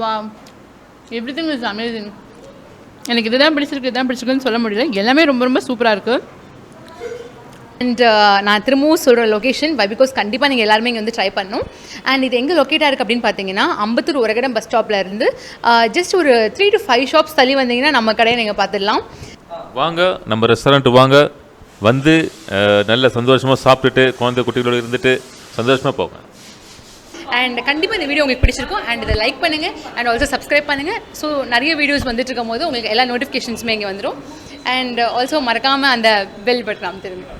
வா everything is amazing. எனக்கு இதுதான் பிடிச்சிருக்குன்னு சொல்ல முடியல. எல்லாமே ரொம்ப ரொம்ப சூப்பராக இருக்குது. அண்ட் நான் திரும்பவும் சொல்கிற லொக்கேஷன் பிகாஸ் கண்டிப்பாக நீங்கள் எல்லாருமே இங்கே வந்து ட்ரை பண்ணணும். அண்ட் இது எங்கே லொக்கேட்டாக இருக்குது அப்படின்னு பார்த்தீங்கன்னா அம்பத்தூர் உரகடம் பஸ் ஸ்டாப்பில் இருந்து ஜஸ்ட் ஒரு 3 to 5 ஷாப்ஸ் தள்ளி வந்தீங்கன்னா நம்ம கடையை நீங்கள் பார்த்துடலாம். வாங்க நம்ம ரெஸ்டாரண்ட் வாங்க, வந்து நல்ல சந்தோஷமாக சாப்பிட்டுட்டு குழந்தை குட்டிகளோடு இருந்துட்டு சந்தோஷமாக போங்க. அண்ட் கண்டிப்பாக இந்த வீடியோ உங்களுக்கு பிடிச்சிருக்கும். அண்ட் இதை லைக் பண்ணுங்கள் அண்ட் ஆல்சோ சப்ஸ்கிரைப் பண்ணுங்கள். ஸோ நிறைய வீடியோஸ் வந்துட்டு இருக்கும் போது உங்களுக்கு எல்லா நோட்டிஃபிகேஷன்ஸுமே இங்கே வந்துடும். அண்ட் ஆல்சோ மறக்காமல் அந்த பெல் பட்டன் அமைத்துருங்க.